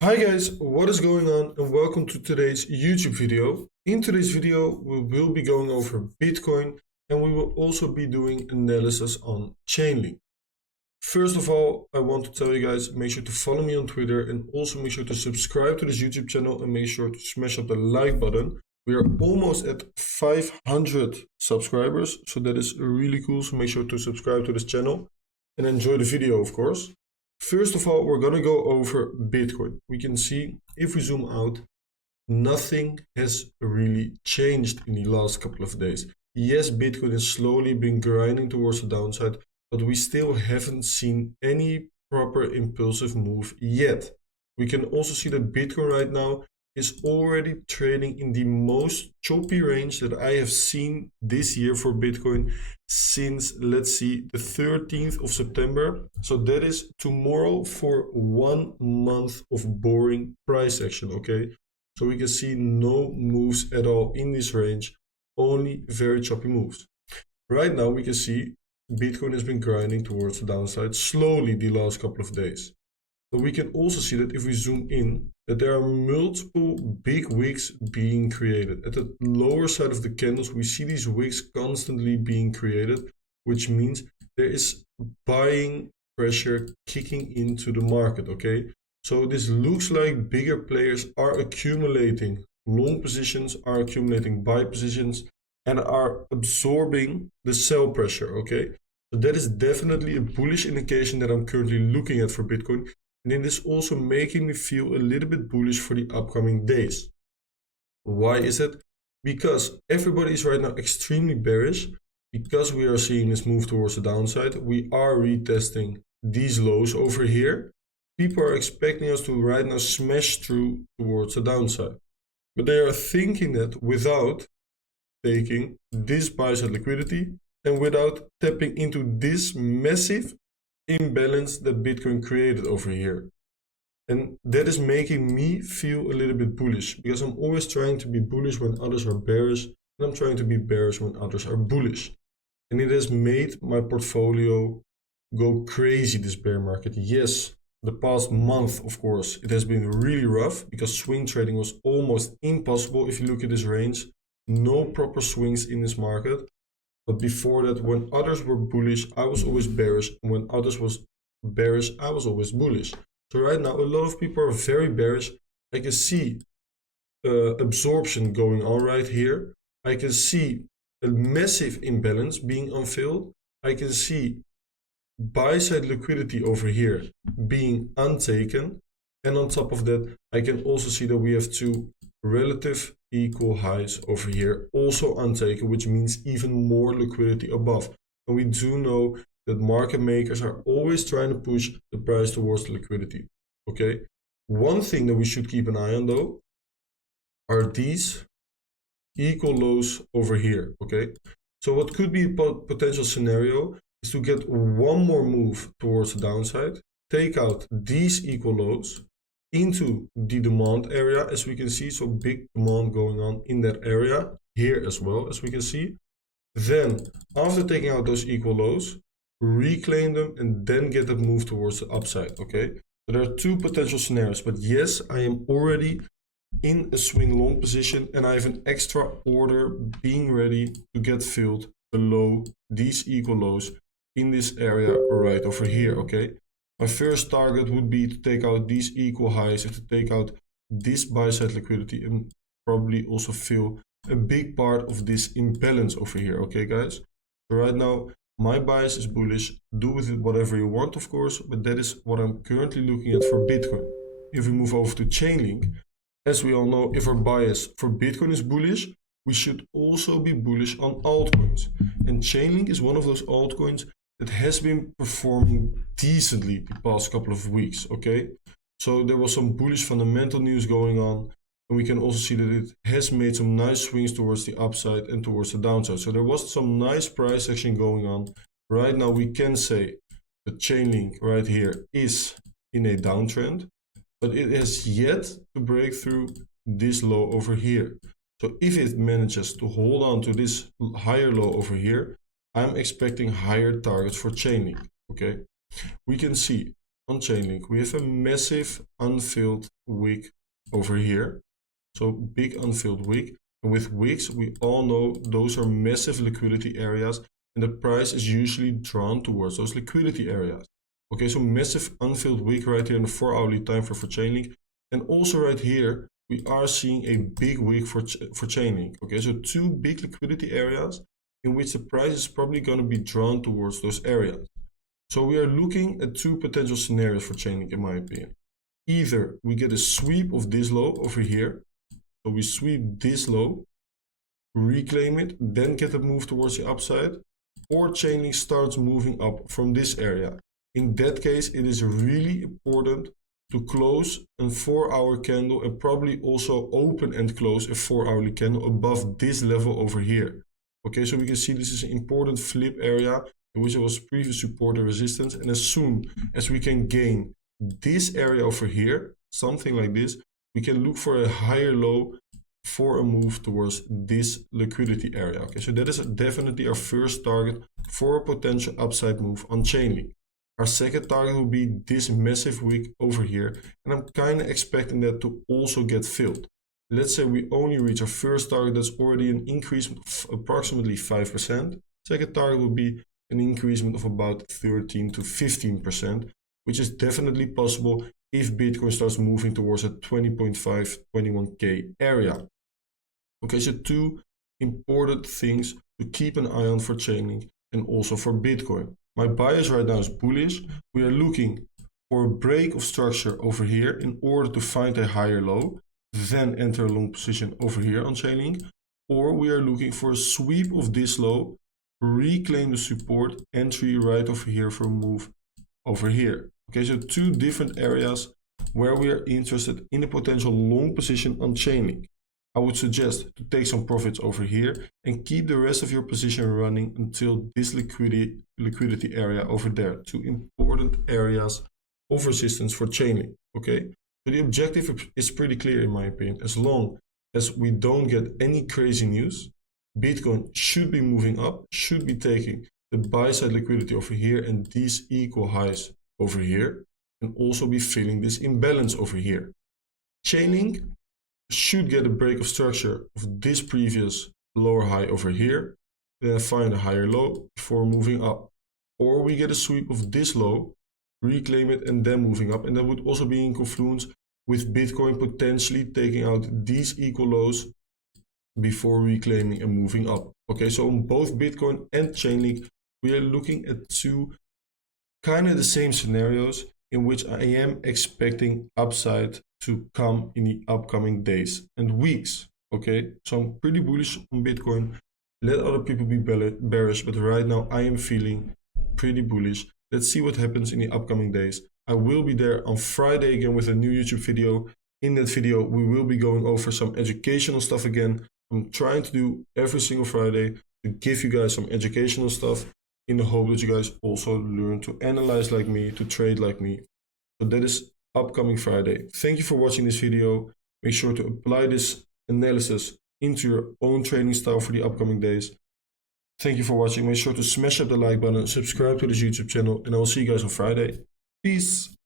Hi guys, what is going on and welcome to today's YouTube video. In today's video we will be going over Bitcoin and we will also be doing analysis on Chainlink. First of all, I want to tell you guys, make sure to follow me on Twitter and also make sure to subscribe to this YouTube channel and make sure to smash up the like button. We are almost at 500 subscribers, so that is really cool. So make sure to subscribe to this channel and enjoy the video, of course. First of all, we're going to go over Bitcoin. We can see if we zoom out, nothing has really changed in the last couple of days. Yes, Bitcoin has slowly been grinding towards the downside, but we still haven't seen any proper impulsive move yet. We can also see that Bitcoin right now is already trading in the most choppy range that I have seen this year for Bitcoin since, let's see, the 13th of September. So that is tomorrow for 1 month of boring price action, okay? So we can see no moves at all in this range, only very choppy moves. Right now we can see Bitcoin has been grinding towards the downside slowly the last couple of days. But we can also see that if we zoom in, that there are multiple big wicks being created. At the lower side of the candles, we see these wicks constantly being created, which means there is buying pressure kicking into the market, okay? So this looks like bigger players are accumulating long positions, are accumulating buy positions, and are absorbing the sell pressure, okay? So that is definitely a bullish indication that I'm currently looking at for Bitcoin. And it is also making me feel a little bit bullish for the upcoming days. Why is it? Because everybody is right now extremely bearish. Because we are seeing this move towards the downside, we are retesting these lows over here. People are expecting us to right now smash through towards the downside. But they are thinking that without taking this buy side liquidity and without tapping into this massive imbalance that Bitcoin created over here. And that is making me feel a little bit bullish because I'm always trying to be bullish when others are bearish, and I'm trying to be bearish when others are bullish. And it has made my portfolio go crazy this bear market. Yes, the past month, of course, it has been really rough because swing trading was almost impossible. If you look at this range, no proper swings in this market. But before that, when others were bullish, I was always bearish. And when others was bearish, I was always bullish. So right now, a lot of people are very bearish. I can see absorption going on right here. I can see a massive imbalance being unfilled. I can see buy side liquidity over here being untaken. And on top of that, I can also see that we have two relative equal highs over here also untaken, which means even more liquidity above. And we do know that market makers are always trying to push the price towards the liquidity. Okay, one thing that we should keep an eye on though are these equal lows over here. Okay, so what could be a potential scenario is to get one more move towards the downside, take out these equal lows into the demand area, as we can see. So big demand going on in that area here as well, as we can see. Then after taking out those equal lows, reclaim them and then get that move towards the upside. Okay, so there are two potential scenarios, but yes, I am already in a swing long position and I have an extra order being ready to get filled below these equal lows in this area right over here. Okay, my first target would be to take out these equal highs and to take out this buy side liquidity and probably also fill a big part of this imbalance over here. Okay guys, so right now my bias is bullish. Do with it whatever you want, of course, but that is what I'm currently looking at for Bitcoin. If we move over to Chainlink, as we all know, if our bias for Bitcoin is bullish, we should also be bullish on altcoins. And Chainlink is one of those altcoins that has been performing decently the past couple of weeks, okay? So there was some bullish fundamental news going on, and we can also see that it has made some nice swings towards the upside and towards the downside. So there was some nice price action going on. Right now we can say that Chainlink right here is in a downtrend, but it has yet to break through this low over here. So if it manages to hold on to this higher low over here, I'm expecting higher targets for Chainlink. Okay, we can see on Chainlink, we have a massive unfilled wick over here. So big unfilled wick. And with wicks, we all know those are massive liquidity areas, and the price is usually drawn towards those liquidity areas. Okay, so massive unfilled wick right here in the 4-hourly time frame for Chainlink. And also right here, we are seeing a big wick for Chainlink. Okay, so two big liquidity areas in which the price is probably going to be drawn towards those areas. So we are looking at two potential scenarios for Chainlink, in my opinion. Either we get a sweep of this low over here. So we sweep this low, reclaim it, then get a move towards the upside, or Chainlink starts moving up from this area. In that case, it is really important to close a 4-hour candle and probably also open and close a 4-hourly candle above this level over here. Okay, so we can see this is an important flip area in which it was previous support and resistance. And as soon as we can gain this area over here, something like this, we can look for a higher low for a move towards this liquidity area. Okay, so that is definitely our first target for a potential upside move on Chainlink. Our second target will be this massive wick over here, and I'm kind of expecting that to also get filled. Let's say we only reach our first target, that's already an increase of approximately 5%. Second target will be an increasement of about 13 to 15%, which is definitely possible if Bitcoin starts moving towards a 20.5, 21K area. Okay, so two important things to keep an eye on for Chainlink and also for Bitcoin. My bias right now is bullish. We are looking for a break of structure over here in order to find a higher low, then enter a long position over here on Chainlink. Or we are looking for a sweep of this low, reclaim the support, entry right over here for a move over here. Okay, so two different areas where we are interested in a potential long position on Chainlink. I would suggest to take some profits over here and keep the rest of your position running until this liquidity area over there. Two important areas of resistance for Chainlink. Okay, so the objective is pretty clear in my opinion. As long as we don't get any crazy news, Bitcoin should be moving up, should be taking the buy side liquidity over here and these equal highs over here, and also be filling this imbalance over here. Chainlink should get a break of structure of this previous lower high over here, then find a higher low before moving up. Or we get a sweep of this low, reclaim it, and then moving up. And that would also be in confluence with Bitcoin potentially taking out these equal lows before reclaiming and moving up. Okay, so on both Bitcoin and Chainlink, we are looking at two kind of the same scenarios in which I am expecting upside to come in the upcoming days and weeks. Okay, so I'm pretty bullish on Bitcoin. Let other people be bearish, but right now I am feeling pretty bullish. Let's see what happens in the upcoming days. I will be there on Friday again with a new YouTube video. In that video, we will be going over some educational stuff again. I'm trying to do every single Friday to give you guys some educational stuff in the hope that you guys also learn to analyze like me, to trade like me. So that is upcoming Friday. Thank you for watching this video. Make sure to apply this analysis into your own trading style for the upcoming days. Thank you for watching. Make sure to smash up the like button, subscribe to this YouTube channel, and I will see you guys on Friday. Peace.